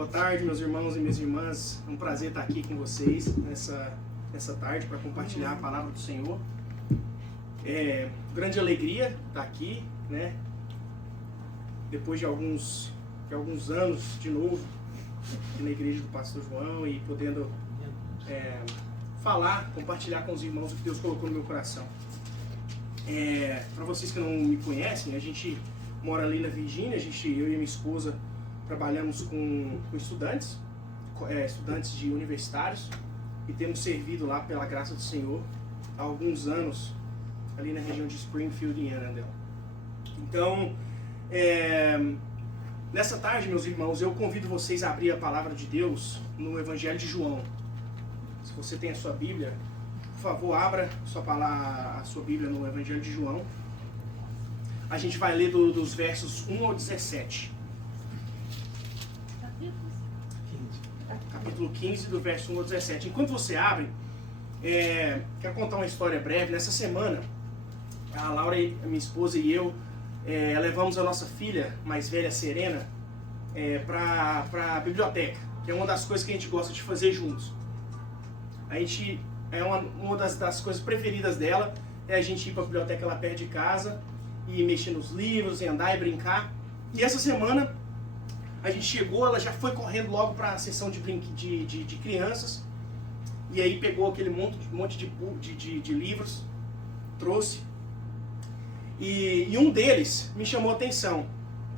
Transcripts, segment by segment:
Boa tarde, meus irmãos e minhas irmãs. É um prazer estar aqui com vocês nessa tarde para compartilhar a palavra do Senhor. Grande alegria estar aqui, né? Depois de alguns anos de novo aqui na igreja do Pastor João e podendo compartilhar com os irmãos o que Deus colocou no meu coração. Para vocês que não me conhecem, a gente mora ali na Virgínia, eu e minha esposa trabalhamos com estudantes de universitários e temos servido lá pela graça do Senhor há alguns anos ali na região de Springfield e Annandale. Então, nessa tarde, meus irmãos, eu convido vocês a abrir a palavra de Deus no Evangelho de João. Se você tem a sua Bíblia, por favor, abra a sua Bíblia no Evangelho de João. A gente vai ler dos versos 1 ao 17. Capítulo 15, do verso 1 ao 17. Enquanto você abre, quero contar uma história breve. Nessa semana, a Laura, a minha esposa e eu, levamos a nossa filha mais velha, Serena, para a biblioteca, que é uma das coisas que a gente gosta de fazer juntos. Uma das coisas preferidas dela é a gente ir para a biblioteca lá perto de casa e mexer nos livros, e andar e brincar. E essa semana a gente chegou, ela já foi correndo logo para a sessão de crianças, e aí pegou aquele monte de livros, trouxe, e um deles me chamou a atenção.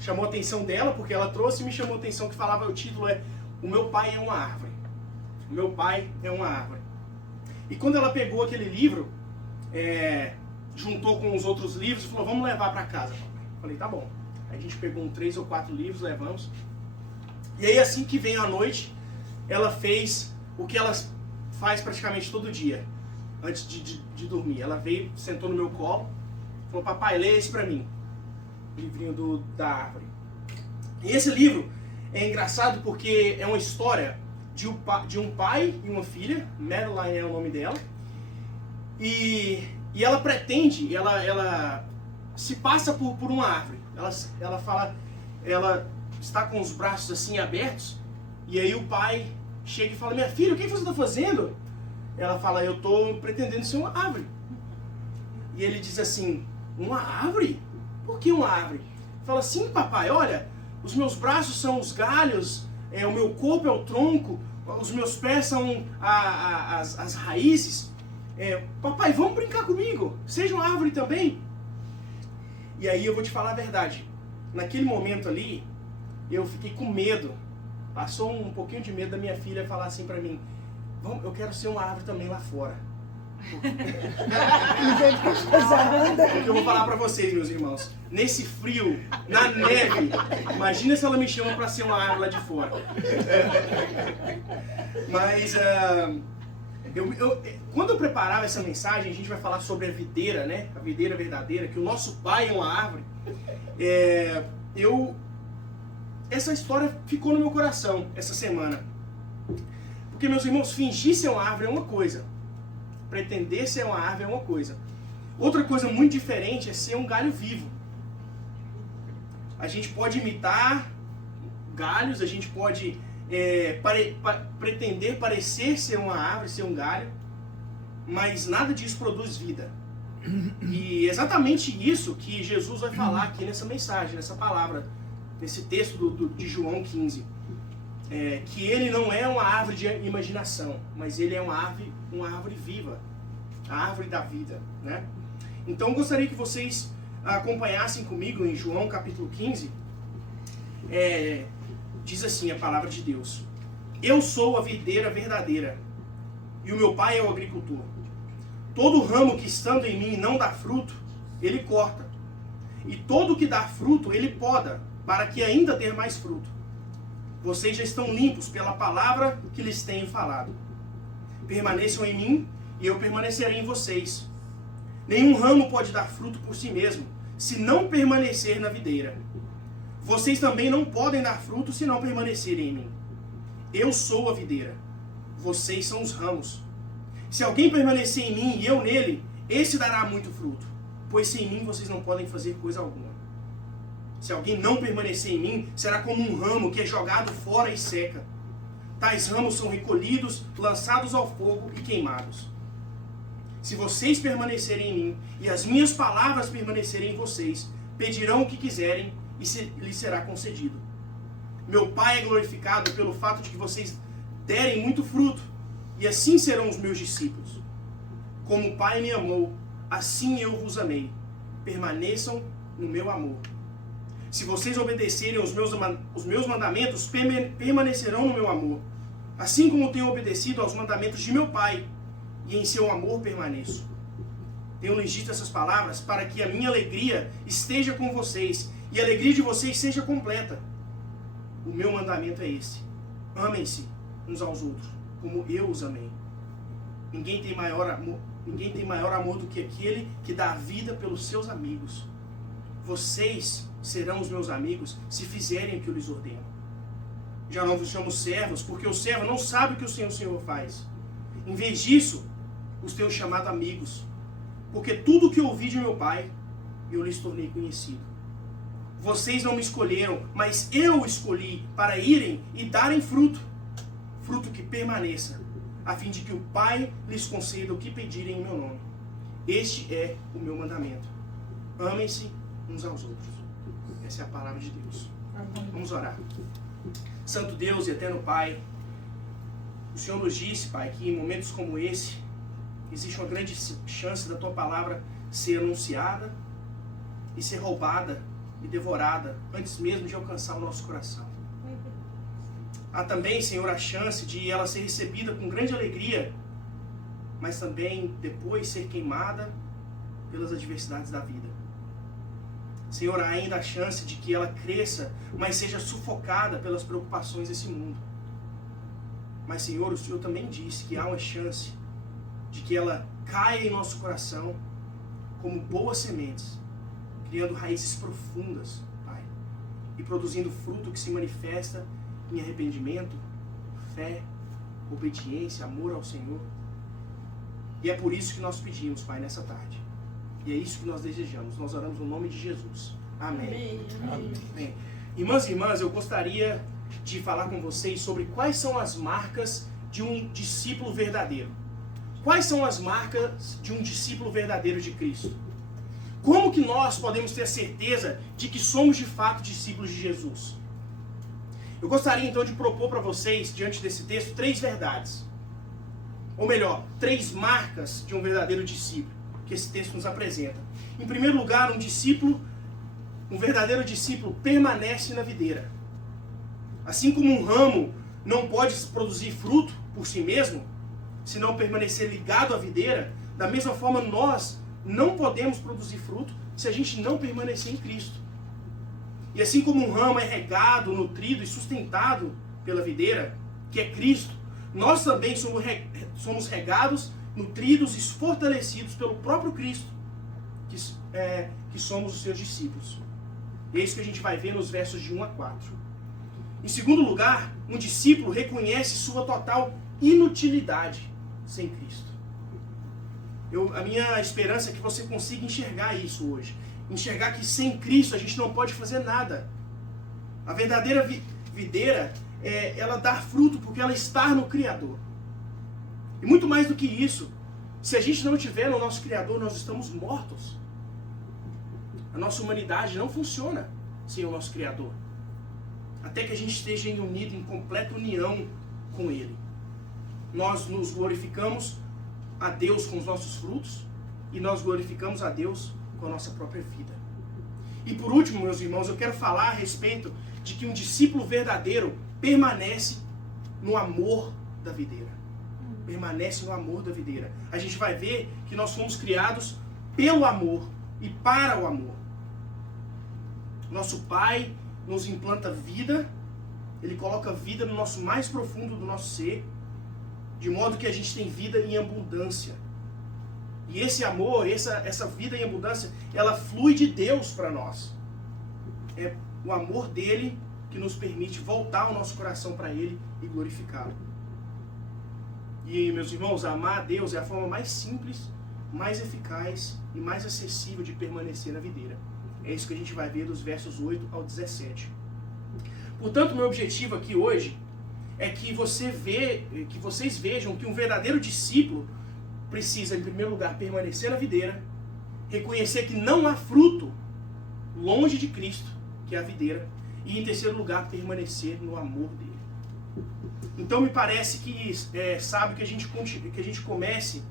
Chamou a atenção dela porque ela trouxe e me chamou a atenção, que falava, o título é O Meu Pai é uma Árvore. O Meu Pai é uma Árvore. E quando ela pegou aquele livro, juntou com os outros livros e falou, vamos levar para casa, papai. Falei, tá bom. Aí a gente pegou 3 ou 4 livros, levamos. E aí, assim que vem a noite, ela fez o que ela faz praticamente todo dia, antes de dormir. Ela veio, sentou no meu colo, falou, papai, lê esse pra mim. O livrinho da árvore. E esse livro é engraçado porque é uma história de um pai e uma filha. Madeline é o nome dela. E ela pretende, ela se passa por uma árvore. Ela fala, ela está com os braços assim abertos, e aí o pai chega e fala, minha filha, o que você está fazendo? Ela fala, eu estou pretendendo ser uma árvore. E ele diz assim, uma árvore? Por que uma árvore? Fala, sim, papai, olha, os meus braços são os galhos, o meu corpo é o tronco, os meus pés são as raízes. Papai, vamos brincar comigo, seja uma árvore também. E aí eu vou te falar a verdade, naquele momento ali, eu fiquei com medo, passou um pouquinho de medo da minha filha falar assim pra mim, eu quero ser uma árvore também lá fora. Porque eu vou falar pra vocês, meus irmãos, nesse frio, na neve, imagina se ela me chama pra ser uma árvore lá de fora. Mas, quando eu preparava essa mensagem, a gente vai falar sobre a videira, né? A videira verdadeira, que o nosso pai é uma árvore. Essa história ficou no meu coração essa semana. Porque, meus irmãos, fingir ser uma árvore é uma coisa. Pretender ser uma árvore é uma coisa. Outra coisa muito diferente é ser um galho vivo. A gente pode imitar galhos, a gente pode pretender parecer ser uma árvore, ser um galho, mas nada disso produz vida. E exatamente isso que Jesus vai falar aqui nessa mensagem, nessa palavra, nesse texto de João 15. Que ele não é uma árvore de imaginação, mas ele é uma árvore viva, a árvore da vida, né? Então eu gostaria que vocês acompanhassem comigo em João capítulo 15. Diz assim a palavra de Deus: eu sou a videira verdadeira, e o meu pai é o agricultor. Todo ramo que estando em mim não dá fruto, ele corta, e todo que dá fruto ele poda, para que ainda dê mais fruto. Vocês já estão limpos pela palavra que lhes tenho falado. Permaneçam em mim e eu permanecerei em vocês. Nenhum ramo pode dar fruto por si mesmo, se não permanecer na videira. Vocês também não podem dar fruto se não permanecerem em mim. Eu sou a videira, vocês são os ramos. Se alguém permanecer em mim e eu nele, esse dará muito fruto, pois sem mim vocês não podem fazer coisa alguma. Se alguém não permanecer em mim, será como um ramo que é jogado fora e seca. Tais ramos são recolhidos, lançados ao fogo e queimados. Se vocês permanecerem em mim e as minhas palavras permanecerem em vocês, pedirão o que quiserem e lhes será concedido. Meu Pai é glorificado pelo fato de que vocês derem muito fruto, e assim serão os meus discípulos. Como o Pai me amou, assim eu vos amei. Permaneçam no meu amor. Se vocês obedecerem os meus mandamentos, permanecerão no meu amor. Assim como tenho obedecido aos mandamentos de meu Pai, e em seu amor permaneço. Tenho-lhes dito essas palavras para que a minha alegria esteja com vocês, e a alegria de vocês seja completa. O meu mandamento é esse: amem-se uns aos outros, como eu os amei. Ninguém tem maior amor do que aquele que dá a vida pelos seus amigos. Vocês serão os meus amigos se fizerem o que eu lhes ordeno. Já não vos chamo servos, porque o servo não sabe o que o Senhor faz. Em vez disso, os tenho chamado amigos, porque tudo o que ouvi de meu Pai, eu lhes tornei conhecido. Vocês não me escolheram, mas eu escolhi para irem e darem fruto, fruto que permaneça, a fim de que o Pai lhes conceda o que pedirem em meu nome. Este é o meu mandamento: amem-se uns aos outros. Essa é a palavra de Deus. Vamos orar. Santo Deus e eterno Pai, o Senhor nos disse, Pai, que em momentos como esse, existe uma grande chance da Tua palavra ser anunciada e ser roubada e devorada antes mesmo de alcançar o nosso coração. Há também, Senhor, a chance de ela ser recebida com grande alegria, mas também depois ser queimada pelas adversidades da vida. Senhor, há ainda a chance de que ela cresça, mas seja sufocada pelas preocupações desse mundo. Mas, Senhor, o Senhor também disse que há uma chance de que ela caia em nosso coração como boas sementes, criando raízes profundas, Pai, e produzindo fruto que se manifesta em arrependimento, fé, obediência, amor ao Senhor. E é por isso que nós pedimos, Pai, nessa tarde. E é isso que nós desejamos. Nós oramos no nome de Jesus. Amém. Amém. Amém. Irmãs e irmãs, eu gostaria de falar com vocês sobre quais são as marcas de um discípulo verdadeiro. Quais são as marcas de um discípulo verdadeiro de Cristo? Como que nós podemos ter a certeza de que somos de fato discípulos de Jesus? Eu gostaria então de propor para vocês, diante desse texto, 3 verdades. Ou melhor, 3 marcas de um verdadeiro discípulo que esse texto nos apresenta. Em primeiro lugar, um verdadeiro discípulo permanece na videira. Assim como um ramo não pode produzir fruto por si mesmo, se não permanecer ligado à videira, da mesma forma nós não podemos produzir fruto se a gente não permanecer em Cristo. E assim como um ramo é regado, nutrido e sustentado pela videira, que é Cristo, nós também somos regados, nutridos e fortalecidos pelo próprio Cristo, que somos os seus discípulos. É isso que a gente vai ver nos versos de 1 a 4. Em segundo lugar, um discípulo reconhece sua total inutilidade sem Cristo. A minha esperança é que você consiga enxergar isso hoje. Enxergar que sem Cristo a gente não pode fazer nada. A verdadeira videira, ela dá fruto porque ela está no Criador. E muito mais do que isso, se a gente não estiver no nosso Criador, nós estamos mortos. A nossa humanidade não funciona sem o nosso Criador. Até que a gente esteja unido em completa união com Ele. Nós nos glorificamos a Deus com os nossos frutos e nós glorificamos a Deus com a nossa própria vida. E por último, meus irmãos, eu quero falar a respeito de que um discípulo verdadeiro permanece no amor da videira. Permanece no amor da videira. A gente vai ver que nós fomos criados pelo amor e para o amor. Nosso Pai nos implanta vida, Ele coloca vida no nosso mais profundo do nosso ser, de modo que a gente tem vida em abundância. E esse amor, essa vida em abundância, ela flui de Deus para nós. É o amor dele que nos permite voltar o nosso coração para Ele e glorificá-lo. E, meus irmãos, amar a Deus é a forma mais simples, mais eficaz e mais acessível de permanecer na videira. É isso que a gente vai ver dos versos 8 ao 17. Portanto, meu objetivo aqui hoje é que vocês vejam que um verdadeiro discípulo precisa, em primeiro lugar, permanecer na videira, reconhecer que não há fruto longe de Cristo, que é a videira, e, em terceiro lugar, permanecer no amor dele. Então, me parece que é sábio que a gente comece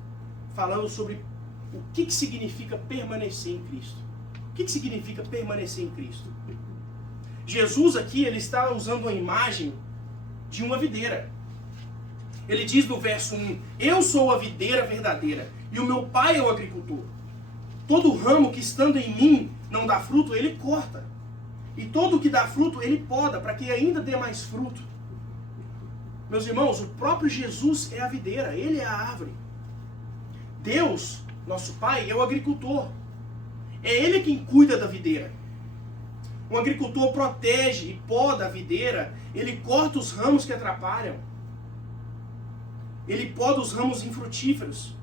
falando sobre o que significa permanecer em Cristo. O que significa permanecer em Cristo? Jesus aqui, ele está usando uma imagem de uma videira. Ele diz no verso 1, eu sou a videira verdadeira e o meu pai é o agricultor. Todo ramo que estando em mim não dá fruto, ele corta. E todo que dá fruto, ele poda, para que ainda dê mais fruto. Meus irmãos, o próprio Jesus é a videira, ele é a árvore. Deus, nosso pai, é o agricultor. É ele quem cuida da videira. Um agricultor protege e poda a videira, ele corta os ramos que atrapalham. Ele poda os ramos infrutíferos.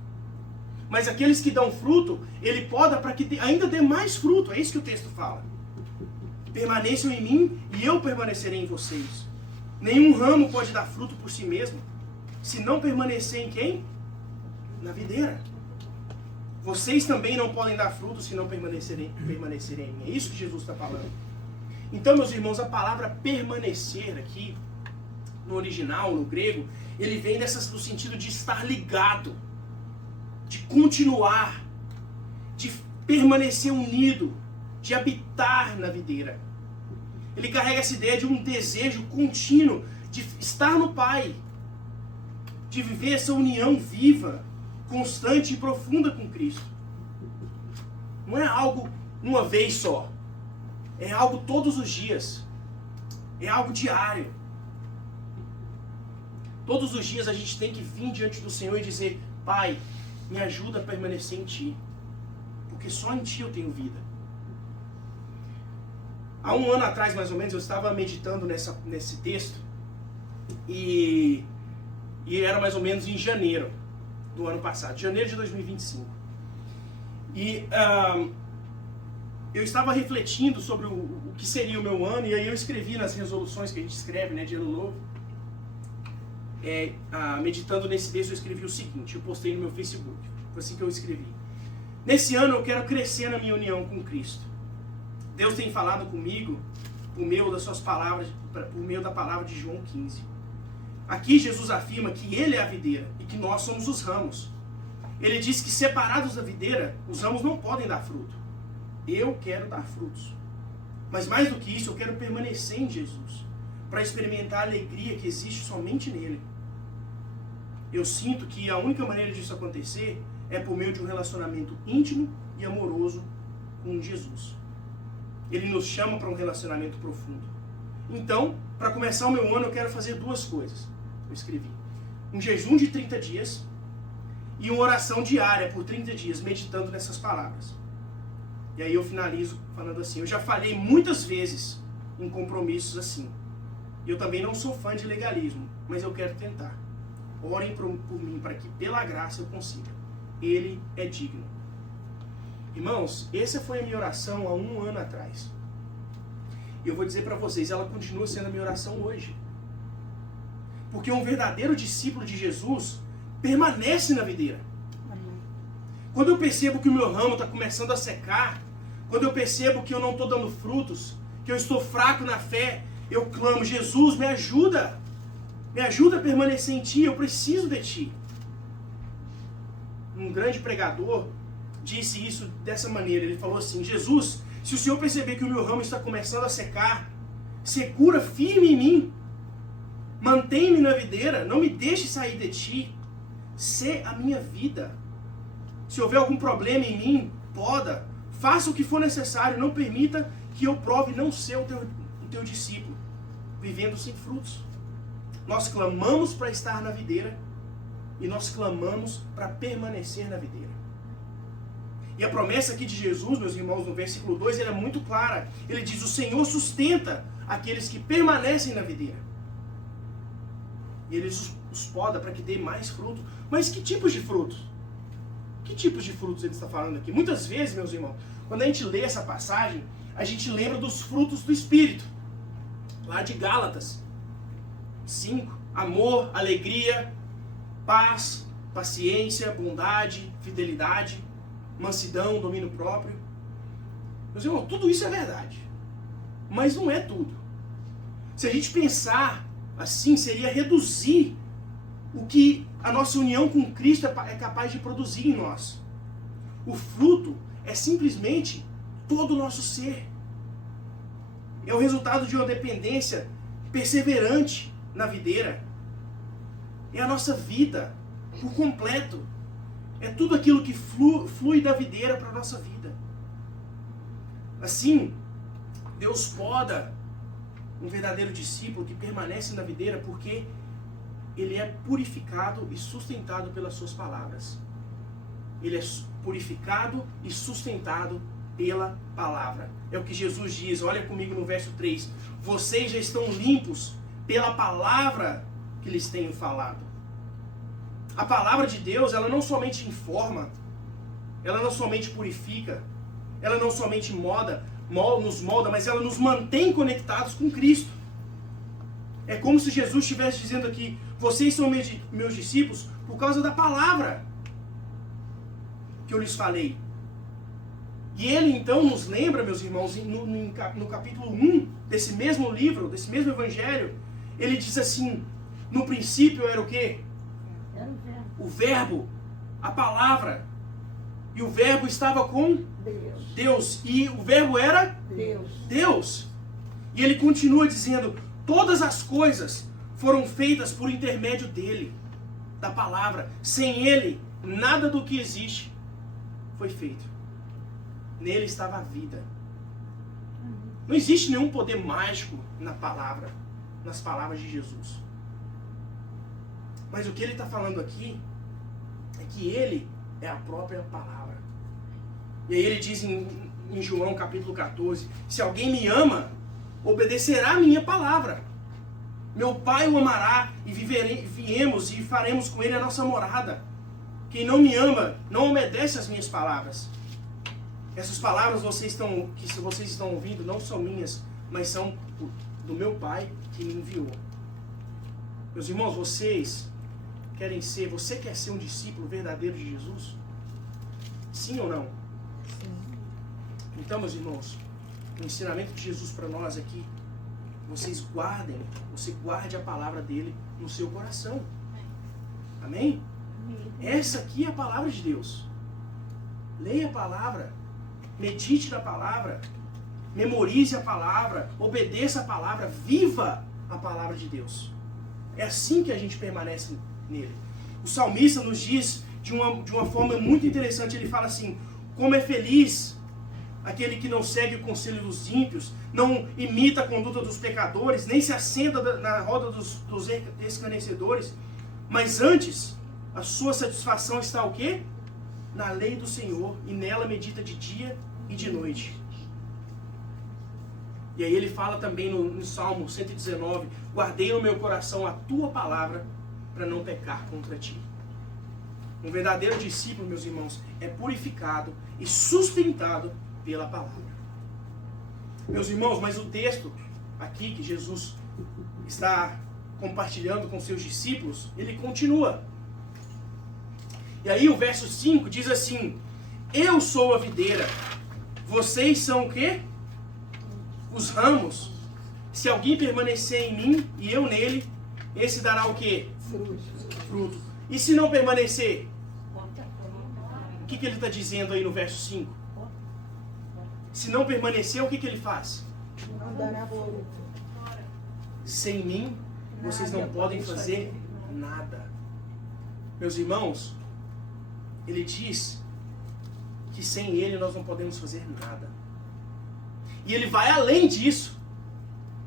Mas aqueles que dão fruto, ele poda para que ainda dê mais fruto. É isso que o texto fala. Permaneçam em mim e eu permanecerei em vocês. Nenhum ramo pode dar fruto por si mesmo, se não permanecer em quem? Na videira. Vocês também não podem dar fruto se não permanecerem em mim. É isso que Jesus está falando. Então, meus irmãos, a palavra permanecer aqui, no original, no grego, ele vem no sentido de estar ligado, de continuar, de permanecer unido, de habitar na videira. Ele carrega essa ideia de um desejo contínuo de estar no Pai, de viver essa união viva, constante e profunda com Cristo. Não é algo uma vez só. É algo todos os dias. É algo diário. Todos os dias a gente tem que vir diante do Senhor e dizer, Pai, me ajuda a permanecer em Ti. Porque só em Ti eu tenho vida. Há um ano atrás, mais ou menos, eu estava meditando nesse texto. E era mais ou menos em janeiro do ano passado. Janeiro de 2025. E eu estava refletindo sobre o que seria o meu ano. E aí eu escrevi nas resoluções que a gente escreve, né, de ano novo. Meditando nesse texto, eu escrevi o seguinte. Eu postei no meu Facebook. Foi assim que eu escrevi. Nesse ano eu quero crescer na minha união com Cristo. Deus tem falado comigo por meio das suas palavras, por meio da palavra de João 15. Aqui Jesus afirma que Ele é a videira e que nós somos os ramos. Ele diz que separados da videira, os ramos não podem dar fruto. Eu quero dar frutos. Mas mais do que isso, eu quero permanecer em Jesus, para experimentar a alegria que existe somente nele. Eu sinto que a única maneira disso acontecer é por meio de um relacionamento íntimo e amoroso com Jesus. Ele nos chama para um relacionamento profundo. Então, para começar o meu ano, eu quero fazer duas coisas. Eu escrevi. Um jejum de 30 dias e uma oração diária por 30 dias, meditando nessas palavras. E aí eu finalizo falando assim, eu já falei muitas vezes em compromissos assim. Eu também não sou fã de legalismo, mas eu quero tentar. Orem por mim para que, pela graça, eu consiga. Ele é digno. Irmãos, essa foi a minha oração há um ano atrás. E eu vou dizer para vocês, ela continua sendo a minha oração hoje. Porque um verdadeiro discípulo de Jesus permanece na videira. Quando eu percebo que o meu ramo está começando a secar, quando eu percebo que eu não estou dando frutos, que eu estou fraco na fé, eu clamo, Jesus, me ajuda a permanecer em Ti, eu preciso de Ti. Um grande pregador disse isso dessa maneira, ele falou assim, Jesus, se o Senhor perceber que o meu ramo está começando a secar, segura firme em mim, mantém-me na videira, não me deixe sair de Ti, sê a minha vida. Se houver algum problema em mim, poda, faça o que for necessário, não permita que eu prove não ser o teu discípulo, vivendo sem frutos. Nós clamamos para estar na videira e nós clamamos para permanecer na videira. E a promessa aqui de Jesus, meus irmãos, no versículo 2, ela é muito clara. Ele diz, o Senhor sustenta aqueles que permanecem na videira. E Ele os poda para que dê mais fruto. Mas que tipos de frutos? Que tipos de frutos Ele está falando aqui? Muitas vezes, meus irmãos, quando a gente lê essa passagem, a gente lembra dos frutos do Espírito. Lá de Gálatas 5, amor, alegria, paz, paciência, bondade, fidelidade, mansidão, domínio próprio. Meus irmãos, tudo isso é verdade. Mas não é tudo. Se a gente pensar assim, seria reduzir o que a nossa união com Cristo é capaz de produzir em nós. O fruto é simplesmente todo o nosso ser. É o resultado de uma dependência perseverante na videira. É a nossa vida por completo. É tudo aquilo que flui da videira para a nossa vida. Assim, Deus poda um verdadeiro discípulo que permanece na videira porque ele é purificado e sustentado pelas suas palavras. Ele é purificado e sustentado pela palavra. É o que Jesus diz, olha comigo no verso 3. Vocês já estão limpos pela palavra que lhes tenho falado. A palavra de Deus, ela não somente informa, ela não somente purifica, ela não somente nos molda, mas ela nos mantém conectados com Cristo. É como se Jesus estivesse dizendo aqui, vocês são meus discípulos por causa da palavra que eu lhes falei. E ele então nos lembra, meus irmãos, no capítulo 1 desse mesmo livro, desse mesmo evangelho, ele diz assim, no princípio era o quê? Era o verbo. O verbo, a palavra. E o verbo estava com Deus. E o verbo era Deus. E ele continua dizendo, todas as coisas foram feitas por intermédio dele, da palavra. Sem ele, nada do que existe foi feito. Nele estava a vida. Não existe nenhum poder mágico na palavra, nas palavras de Jesus. Mas o que ele está falando aqui é que ele é a própria palavra. E aí ele diz em João capítulo 14, se alguém me ama, obedecerá a minha palavra. Meu Pai o amará e viemos e faremos com ele a nossa morada. Quem não me ama, não obedece às minhas palavras. Essas palavras que vocês estão ouvindo não são minhas, mas são do meu Pai que me enviou. Meus irmãos, você quer ser um discípulo verdadeiro de Jesus? Sim ou não? Sim. Então, meus irmãos, o ensinamento de Jesus para nós aqui, você guarde a palavra dele no seu coração. Amém? Essa aqui é a palavra de Deus. Leia a palavra, medite na palavra, memorize a palavra, obedeça a palavra, viva a palavra de Deus. É assim que a gente permanece nele. O salmista nos diz de uma forma muito interessante, ele fala assim, como é feliz aquele que não segue o conselho dos ímpios, não imita a conduta dos pecadores, nem se assenta na roda dos escarnecedores, mas antes, a sua satisfação está o quê? Na lei do Senhor, e nela medita de dia e de noite. E aí ele fala também no Salmo 119, guardei no meu coração a tua palavra, para não pecar contra ti. Um verdadeiro discípulo, meus irmãos, é purificado e sustentado pela palavra. Meus irmãos, mas o texto aqui que Jesus está compartilhando com seus discípulos, ele continua. E aí o verso 5 diz assim, eu sou a videira, vocês são o quê? Os ramos. Se alguém permanecer em mim e eu nele, esse dará o quê? Fruto. E se não permanecer? O que ele está dizendo aí no verso 5? Se não permanecer, o que ele faz? Não dará fruto. Sem mim, vocês não podem fazer nada. Meus irmãos, ele diz que sem ele nós não podemos fazer nada. E ele vai além disso.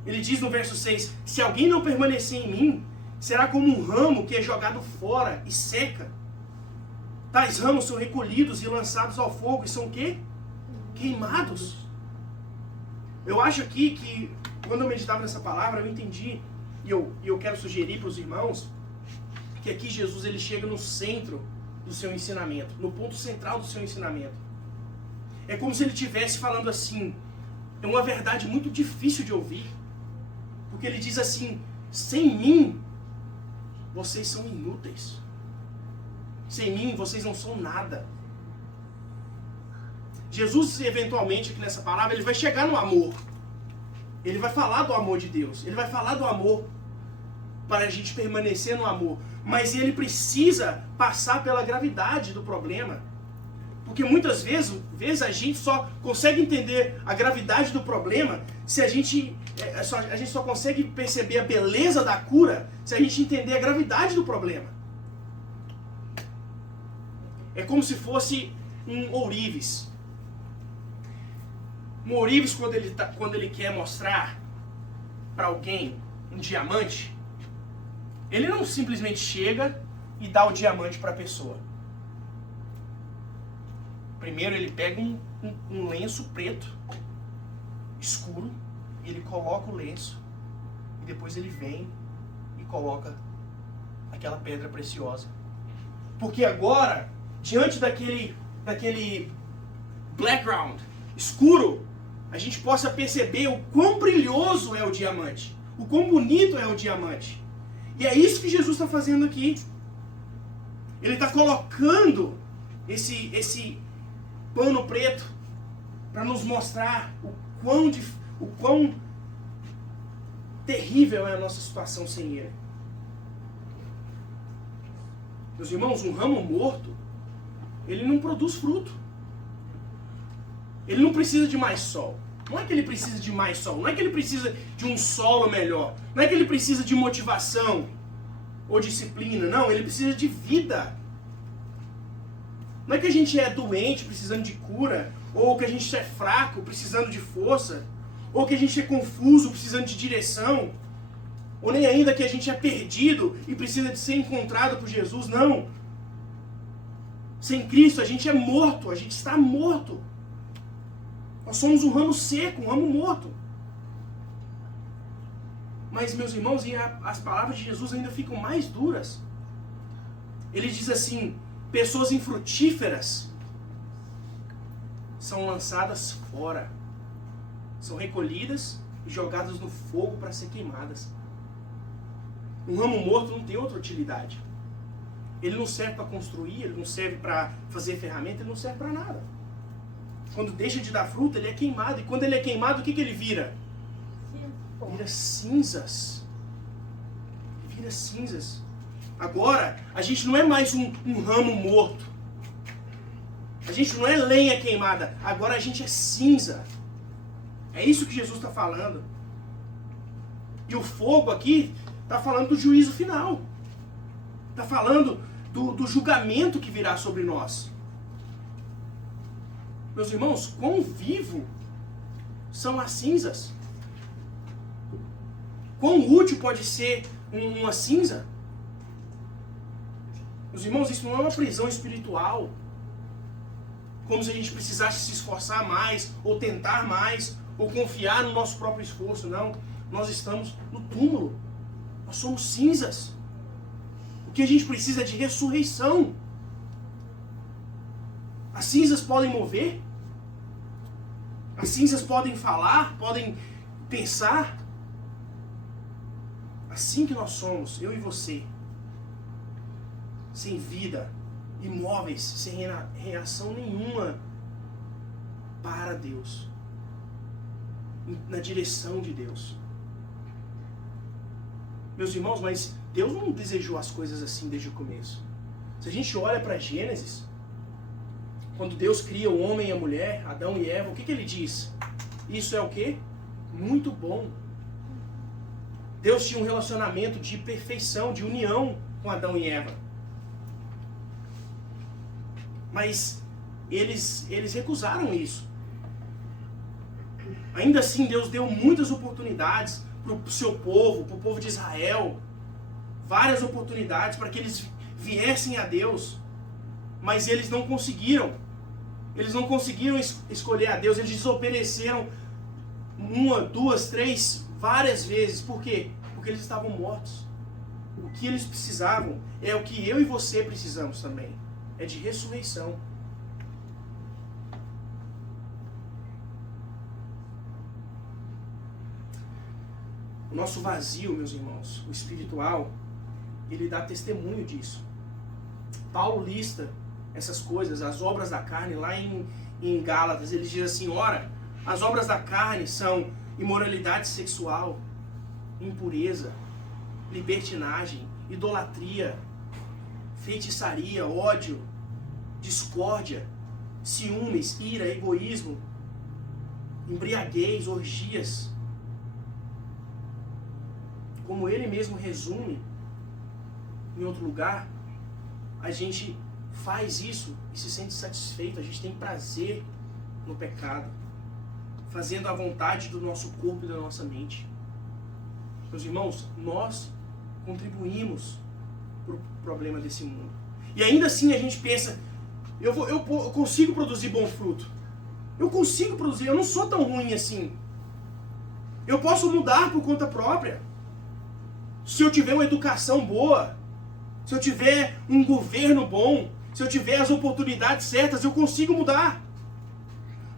Ele diz no verso 6, se alguém não permanecer em mim, será como um ramo que é jogado fora e seca. Tais ramos são recolhidos e lançados ao fogo e são o quê? Queimados. Eu acho aqui que, quando eu meditava nessa palavra, eu entendi, e eu quero sugerir para os irmãos, que aqui Jesus ele chega no centro do seu ensinamento, no ponto central do seu ensinamento. É como se ele estivesse falando assim, é uma verdade muito difícil de ouvir. Porque ele diz assim, sem mim, vocês são inúteis. Sem mim, vocês não são nada. Jesus, eventualmente, aqui nessa palavra, ele vai chegar no amor. Ele vai falar do amor de Deus. Ele vai falar do amor para a gente permanecer no amor. Mas ele precisa passar pela gravidade do problema. Porque muitas vezes a gente só consegue entender a gravidade do problema se a gente só consegue perceber a beleza da cura se a gente entender a gravidade do problema. É como se fosse um ourives. Um ourives, quando ele quer mostrar para alguém um diamante, ele não simplesmente chega e dá o diamante para a pessoa. Primeiro ele pega um lenço preto, escuro, e ele coloca o lenço, e depois ele vem e coloca aquela pedra preciosa. Porque agora, diante daquele background escuro, a gente possa perceber o quão brilhoso é o diamante, o quão bonito é o diamante. E é isso que Jesus está fazendo aqui. Ele está colocando esse pano preto para nos mostrar o quão terrível é a nossa situação sem ele. Meus irmãos, um ramo morto, ele não produz fruto. Ele não precisa de mais sol. Não é que ele precisa de mais sol. Não é que ele precisa de um solo melhor. Não é que ele precisa de motivação ou disciplina. Não, ele precisa de vida. Não é que a gente é doente, precisando de cura. Ou que a gente é fraco, precisando de força. Ou que a gente é confuso, precisando de direção. Ou nem ainda que a gente é perdido e precisa de ser encontrado por Jesus. Não. Sem Cristo a gente é morto. A gente está morto. Nós somos um ramo seco, um ramo morto. Mas, meus irmãos, as palavras de Jesus ainda ficam mais duras. Ele diz assim, pessoas infrutíferas são lançadas fora. São recolhidas e jogadas no fogo para ser queimadas. Um ramo morto não tem outra utilidade. Ele não serve para construir, ele não serve para fazer ferramenta, ele não serve para nada. Quando deixa de dar fruta, ele é queimado. E quando ele é queimado, o que ele vira? Vira cinzas. Vira cinzas. Agora, a gente não é mais um ramo morto. A gente não é lenha queimada. Agora a gente é cinza. É isso que Jesus está falando. E o fogo aqui está falando do juízo final. Está falando do julgamento que virá sobre nós. Meus irmãos, quão vivo são as cinzas? Quão útil pode ser uma cinza? Meus irmãos, isso não é uma prisão espiritual. Como se a gente precisasse se esforçar mais, ou tentar mais, ou confiar no nosso próprio esforço. Não, nós estamos no túmulo. Nós somos cinzas. O que a gente precisa é de ressurreição. As cinzas podem mover. As cinzas podem falar, podem pensar. Assim que nós somos, eu e você. Sem vida, imóveis, sem reação nenhuma para Deus. Na direção de Deus. Meus irmãos, mas Deus não desejou as coisas assim desde o começo. Se a gente olha para Gênesis, quando Deus cria o homem e a mulher, Adão e Eva, o que ele diz? Isso é o quê? Muito bom. Deus tinha um relacionamento de perfeição, de união com Adão e Eva. Mas eles recusaram isso. Ainda assim, Deus deu muitas oportunidades para o seu povo, para o povo de Israel. Várias oportunidades para que eles viessem a Deus. Mas eles não conseguiram. Eles não conseguiram escolher a Deus. Eles desobedeceram 1, 2, 3, várias vezes. Por quê? Porque eles estavam mortos. O que eles precisavam é o que eu e você precisamos também. É de ressurreição. O nosso vazio, meus irmãos, o espiritual, ele dá testemunho disso. Paulo lista essas coisas, as obras da carne, lá em Gálatas, ele diz assim, ora, as obras da carne são imoralidade sexual, impureza, libertinagem, idolatria, feitiçaria, ódio, discórdia, ciúmes, ira, egoísmo, embriaguez, orgias. Como ele mesmo resume em outro lugar, a gente faz isso e se sente satisfeito, a gente tem prazer no pecado, fazendo a vontade do nosso corpo e da nossa mente. Meus irmãos, nós contribuímos para o problema desse mundo. E ainda assim a gente pensa, eu consigo produzir bom fruto. Eu consigo produzir, eu não sou tão ruim assim. Eu posso mudar por conta própria. Se eu tiver uma educação boa, se eu tiver um governo bom, se eu tiver as oportunidades certas, eu consigo mudar.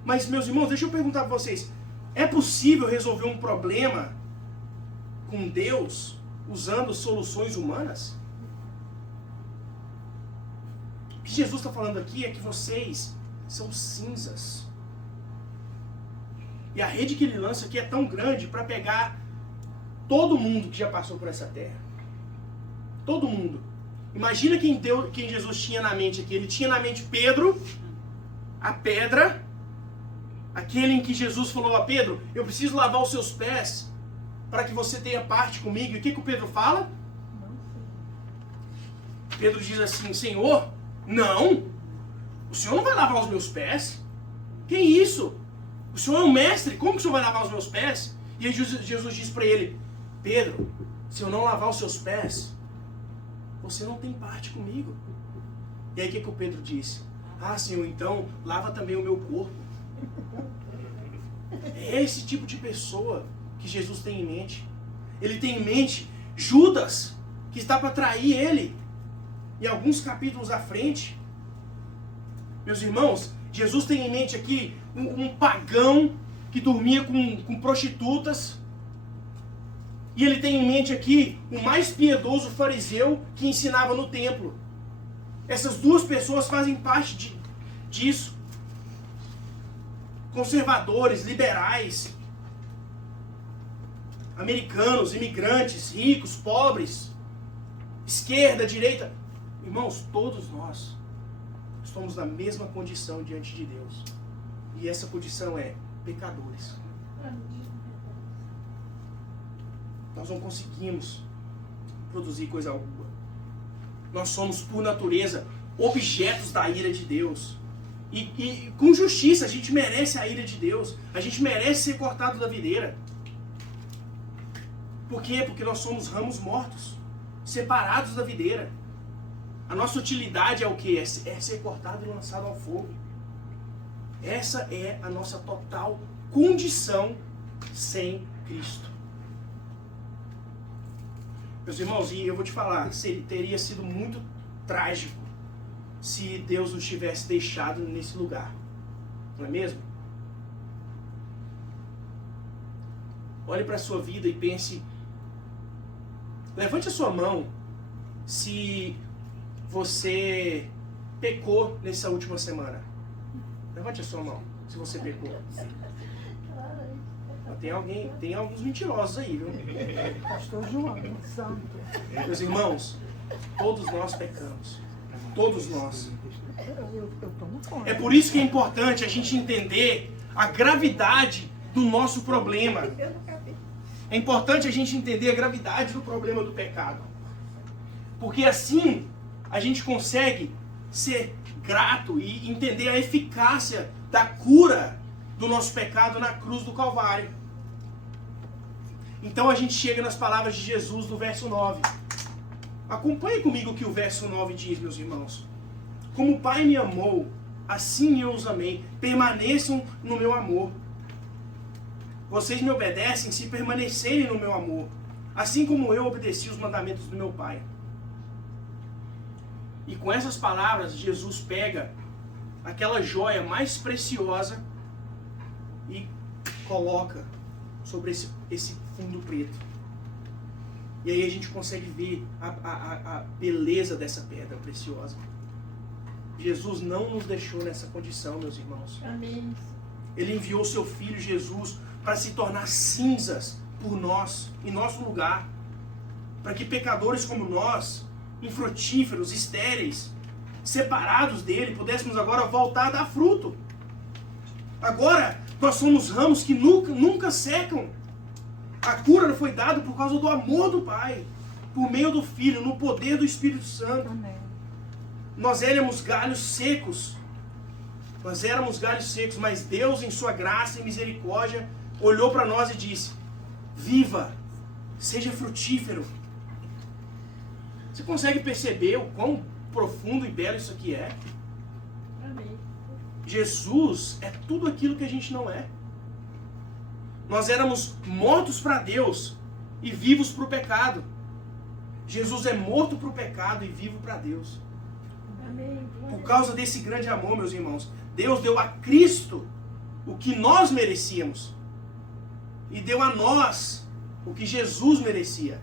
Mas, meus irmãos, deixa eu perguntar para vocês, é possível resolver um problema com Deus usando soluções humanas? O que Jesus está falando aqui é que vocês são cinzas. E a rede que ele lança aqui é tão grande para pegar todo mundo que já passou por essa terra. Todo mundo. Imagina quem Jesus tinha na mente aqui. Ele tinha na mente Pedro, a pedra, aquele em que Jesus falou a Pedro, eu preciso lavar os seus pés para que você tenha parte comigo. E o que o Pedro fala? Pedro diz assim, Senhor, não, o Senhor não vai lavar os meus pés. Que isso? O Senhor é um mestre, como que o Senhor vai lavar os meus pés? E aí Jesus diz para ele, Pedro, se eu não lavar os seus pés, você não tem parte comigo. E aí o que o Pedro disse? Ah, Senhor, então lava também o meu corpo. É esse tipo de pessoa que Jesus tem em mente. Ele tem em mente Judas, que está para trair ele. E alguns capítulos à frente, meus irmãos, Jesus tem em mente aqui um pagão que dormia com prostitutas. E ele tem em mente aqui o mais piedoso fariseu que ensinava no templo. Essas duas pessoas fazem parte disso. Conservadores, liberais, americanos, imigrantes, ricos, pobres, esquerda, direita. Irmãos, todos nós estamos na mesma condição diante de Deus. E essa condição é pecadores. Nós não conseguimos produzir coisa alguma. Nós somos, por natureza, objetos da ira de Deus. E com justiça, a gente merece a ira de Deus. A gente merece ser cortado da videira. Por quê? Porque nós somos ramos mortos, separados da videira. A nossa utilidade é o quê? É ser cortado e lançado ao fogo. Essa é a nossa total condição sem Cristo. Meus irmãos, e eu vou te falar, teria sido muito trágico se Deus nos tivesse deixado nesse lugar. Não é mesmo? Olhe para a sua vida e pense, levante a sua mão se você pecou nessa última semana. Levante a sua mão se você pecou. Tem alguns mentirosos aí, viu? Pastor João, santo. Meus irmãos, todos nós pecamos. Todos nós. Eu tomo conta. É por isso que é importante a gente entender a gravidade do nosso problema. É importante a gente entender a gravidade do problema do pecado. Porque assim a gente consegue ser grato e entender a eficácia da cura do nosso pecado na cruz do Calvário. Então a gente chega nas palavras de Jesus no verso 9. Acompanhe comigo o que o verso 9 diz, meus irmãos. Como o Pai me amou, assim eu os amei. Permaneçam no meu amor. Vocês me obedecem se permanecerem no meu amor, assim como eu obedeci os mandamentos do meu Pai. E com essas palavras, Jesus pega aquela joia mais preciosa e coloca sobre esse fundo preto. E aí a gente consegue ver a beleza dessa pedra preciosa. Jesus não nos deixou nessa condição, meus irmãos. Amém. Ele enviou seu Filho Jesus para se tornar cinzas por nós, em nosso lugar. Para que pecadores como nós, infrutíferos, estéreis, separados dele, pudéssemos agora voltar a dar fruto. Agora, nós somos ramos que nunca secam. A cura foi dada por causa do amor do Pai, por meio do Filho, no poder do Espírito Santo. Amém. Nós éramos galhos secos. Mas Deus, em sua graça e misericórdia, olhou para nós e disse: viva, seja frutífero. Você consegue perceber o quão profundo e belo isso aqui é? Amém. Jesus é tudo aquilo que a gente não é. Nós éramos mortos para Deus e vivos para o pecado. Jesus é morto para o pecado e vivo para Deus. Amém. Por causa desse grande amor, meus irmãos, Deus deu a Cristo o que nós merecíamos. E deu a nós o que Jesus merecia.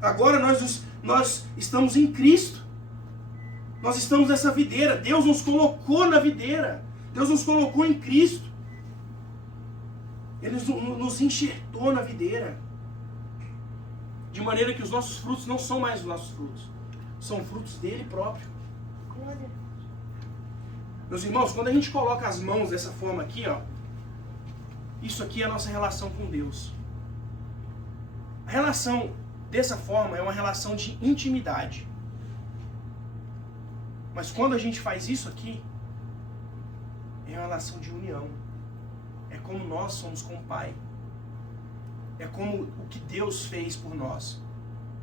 Agora nós estamos em Cristo. Nós estamos nessa videira. Deus nos colocou na videira. Deus nos colocou em Cristo. Ele nos enxertou na videira. De maneira que os nossos frutos não são mais os nossos frutos. São frutos dele próprio. Glória. Meus irmãos, quando a gente coloca as mãos dessa forma aqui, ó, isso aqui é a nossa relação com Deus. A relação dessa forma é uma relação de intimidade. Mas quando a gente faz isso aqui, é uma relação de união. É como nós somos com o Pai. É como o que Deus fez por nós.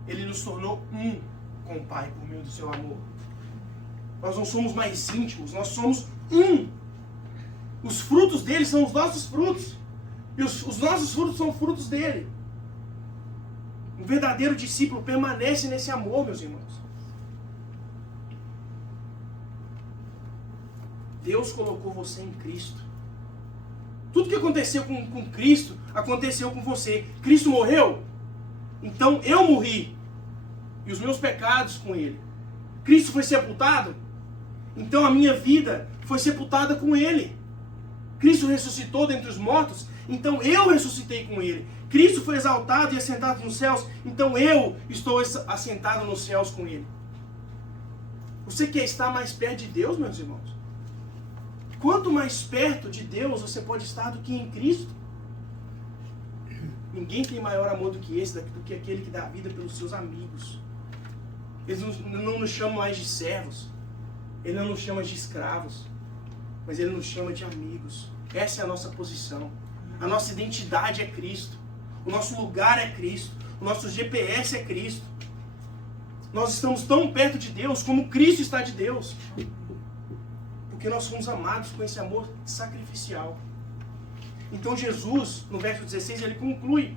Ele nos tornou um com o Pai por meio do seu amor. Nós não somos mais íntimos, nós somos um. Os frutos dele são os nossos frutos. E os nossos frutos são frutos dele. Um verdadeiro discípulo permanece nesse amor, meus irmãos. Deus colocou você em Cristo. Tudo que aconteceu com Cristo, aconteceu com você. Cristo morreu? Então eu morri. E os meus pecados com ele. Cristo foi sepultado? Então a minha vida foi sepultada com ele. Cristo ressuscitou dentre os mortos? Então eu ressuscitei com ele. Cristo foi exaltado e assentado nos céus? Então eu estou assentado nos céus com ele. Você quer estar mais perto de Deus, meus irmãos? Quanto mais perto de Deus você pode estar do que em Cristo? Ninguém tem maior amor do que esse, do que aquele que dá a vida pelos seus amigos. Ele não nos chama mais de servos. Ele não nos chama de escravos. Mas ele nos chama de amigos. Essa é a nossa posição. A nossa identidade é Cristo. O nosso lugar é Cristo. O nosso GPS é Cristo. Nós estamos tão perto de Deus como Cristo está de Deus. Porque nós fomos amados com esse amor sacrificial. Então Jesus, no verso 16, ele conclui.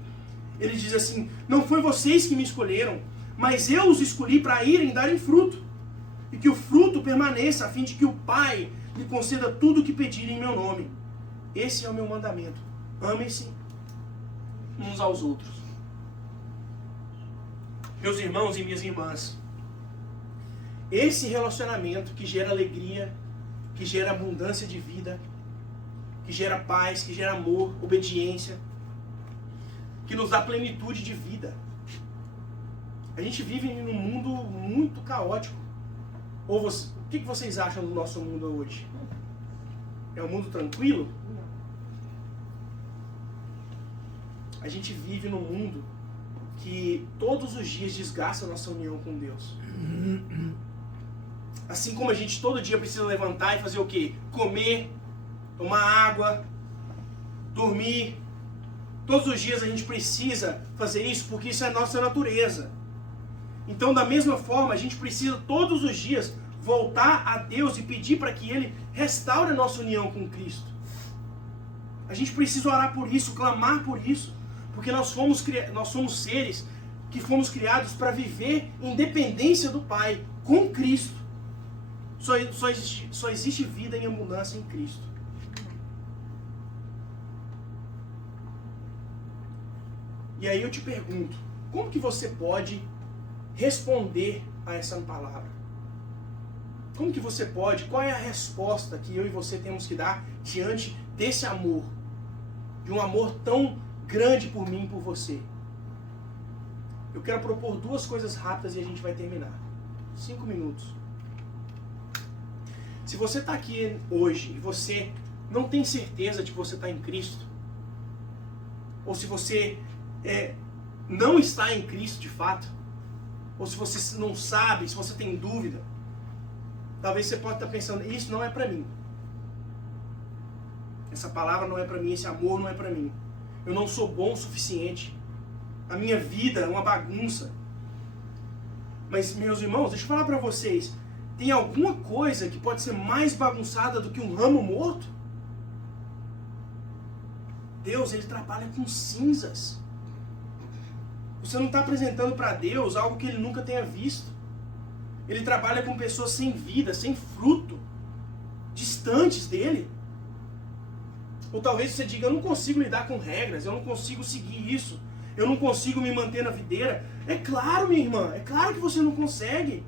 Ele diz assim: não foi vocês que me escolheram, mas eu os escolhi para irem e darem fruto. E que o fruto permaneça, a fim de que o Pai lhe conceda tudo o que pedirem em meu nome. Esse é o meu mandamento. Amem-se uns aos outros. Meus irmãos e minhas irmãs, esse relacionamento que gera alegria, que gera abundância de vida, que gera paz, que gera amor, obediência, que nos dá plenitude de vida. A gente vive num mundo muito caótico. O que vocês acham do nosso mundo hoje? É um mundo tranquilo? A gente vive num mundo que todos os dias desgasta a nossa união com Deus. Assim como a gente todo dia precisa levantar e fazer o quê? Comer, tomar água, dormir. Todos os dias a gente precisa fazer isso porque isso é a nossa natureza. Então, da mesma forma, a gente precisa todos os dias voltar a Deus e pedir para que Ele restaure a nossa união com Cristo. A gente precisa orar por isso, clamar por isso, porque nós somos seres que fomos criados para viver em dependência do Pai, com Cristo. Só existe vida em abundância em Cristo. E aí eu te pergunto, como que você pode responder a essa palavra? Como que você pode, qual é a resposta que eu e você temos que dar diante desse amor? De um amor tão grande por mim e por você. Eu quero propor duas coisas rápidas e a gente vai terminar. 5 minutos. Se você está aqui hoje e você não tem certeza de que você está em Cristo, ou se você não está em Cristo de fato, ou se você não sabe, se você tem dúvida, talvez você possa estar pensando, isso não é para mim. Essa palavra não é para mim, esse amor não é para mim. Eu não sou bom o suficiente. A minha vida é uma bagunça. Mas, meus irmãos, deixa eu falar para vocês, tem alguma coisa que pode ser mais bagunçada do que um ramo morto? Deus, Ele trabalha com cinzas. Você não está apresentando para Deus algo que Ele nunca tenha visto. Ele trabalha com pessoas sem vida, sem fruto, distantes dEle. Ou talvez você diga, eu não consigo lidar com regras, eu não consigo seguir isso, eu não consigo me manter na videira. É claro, minha irmã, é claro que você não consegue.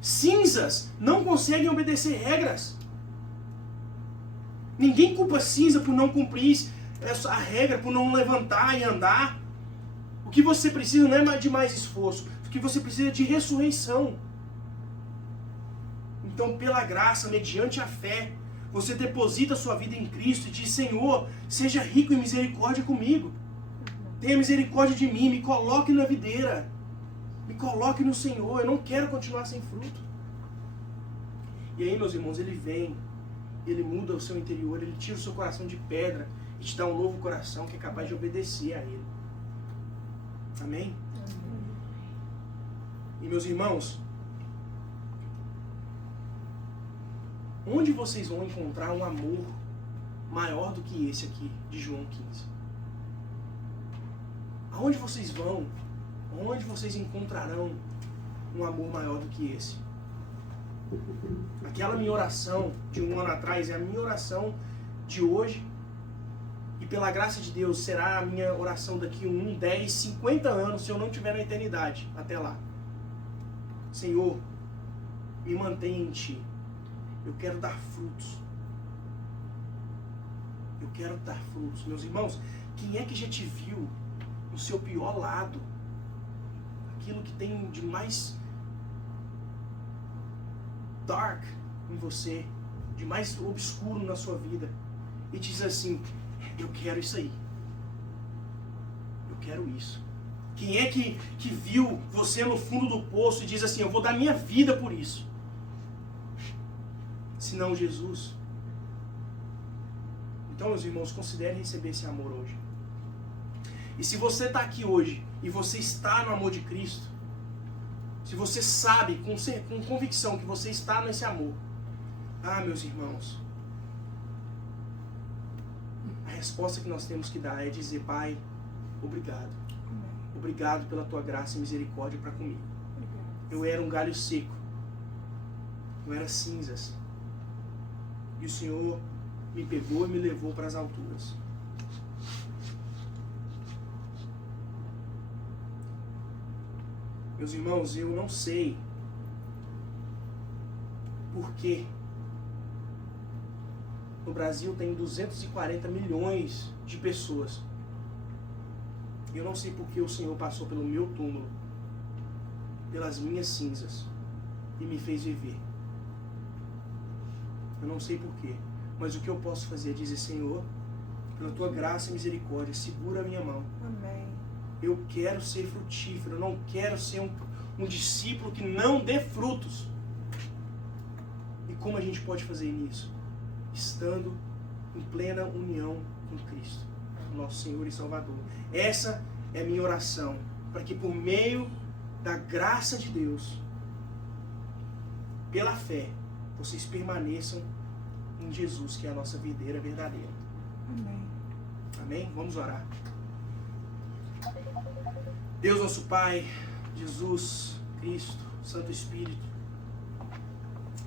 Cinzas não conseguem obedecer regras. Ninguém culpa cinza por não cumprir a regra, por não levantar e andar. O que você precisa não é de mais esforço, o que você precisa é de ressurreição. Então, pela graça, mediante a fé, você deposita a sua vida em Cristo e diz, Senhor, seja rico em misericórdia comigo. Tenha misericórdia de mim, me coloque na videira. Me coloque no Senhor, eu não quero continuar sem fruto. E aí, meus irmãos, Ele vem, Ele muda o seu interior, Ele tira o seu coração de pedra e te dá um novo coração que é capaz de obedecer a Ele. Amém? E, meus irmãos, onde vocês vão encontrar um amor maior do que esse aqui, de João 15? Aonde vocês vão? Onde vocês encontrarão um amor maior do que esse? Aquela minha oração de 1 ano atrás é a minha oração de hoje. E pela graça de Deus será a minha oração daqui 1, 10, 50 anos, se eu não estiver na eternidade, até lá. Senhor, me mantenha em Ti. Eu quero dar frutos. Eu quero dar frutos. Meus irmãos, quem é que já te viu no seu pior lado? Aquilo que tem de mais dark em você, de mais obscuro na sua vida, e diz assim, eu quero isso aí. Eu quero isso. Quem é que viu você no fundo do poço e diz assim, eu vou dar minha vida por isso? Se não Jesus. Então, meus irmãos, considere receber esse amor hoje. E se você está aqui hoje e você está no amor de Cristo, se você sabe com convicção que você está nesse amor, meus irmãos, a resposta que nós temos que dar é dizer, Pai, obrigado. Obrigado pela Tua graça e misericórdia para comigo. Eu era um galho seco. Eu era cinzas. E o Senhor me pegou e me levou para as alturas. Meus irmãos, eu não sei por que no Brasil tem 240 milhões de pessoas. Eu não sei por que o Senhor passou pelo meu túmulo, pelas minhas cinzas, e me fez viver. Eu não sei por quê, mas o que eu posso fazer é dizer, Senhor, pela Tua graça e misericórdia, segura a minha mão. Amém. Eu quero ser frutífero, eu não quero ser um discípulo que não dê frutos. E como a gente pode fazer isso? Estando em plena união com Cristo, nosso Senhor e Salvador. Essa é a minha oração, para que por meio da graça de Deus, pela fé, vocês permaneçam em Jesus, que é a nossa videira verdadeira. Amém. Amém? Vamos orar. Deus nosso Pai, Jesus, Cristo, Santo Espírito,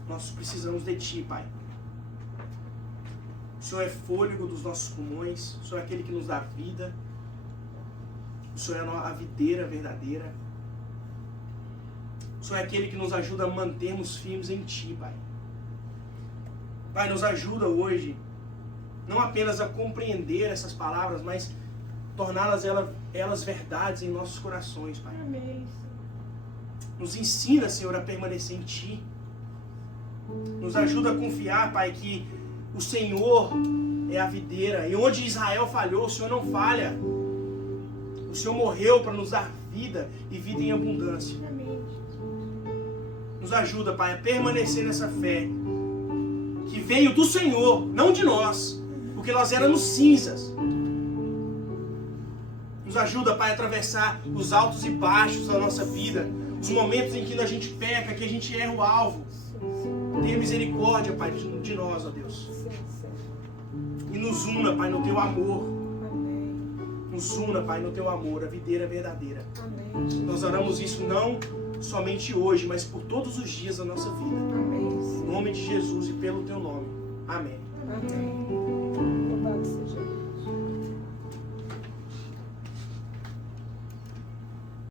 nós precisamos de Ti, Pai. O Senhor é fôlego dos nossos pulmões, o Senhor é aquele que nos dá vida. O Senhor é a videira verdadeira. O Senhor é aquele que nos ajuda a mantermos firmes em Ti, Pai. Pai, nos ajuda hoje, não apenas a compreender essas palavras, mas torná-las elas verdades em nossos corações, Pai. Amém. Nos ensina, Senhor, a permanecer em Ti. Nos ajuda a confiar, Pai, que o Senhor é a videira. E onde Israel falhou, o Senhor não falha. O Senhor morreu para nos dar vida e vida em abundância. Amém. Nos ajuda, Pai, a permanecer nessa fé que veio do Senhor, não de nós, porque nós éramos cinzas. Nos ajuda, Pai, a atravessar os altos e baixos da nossa vida, os momentos em que a gente peca, que a gente erra o alvo. Tenha misericórdia, Pai, de nós, ó Deus. E nos una, Pai, no Teu amor. Nos una, Pai, no Teu amor, a videira verdadeira. Nós oramos isso não somente hoje, mas por todos os dias da nossa vida. Em nome de Jesus e pelo Teu nome. Amém. Amém.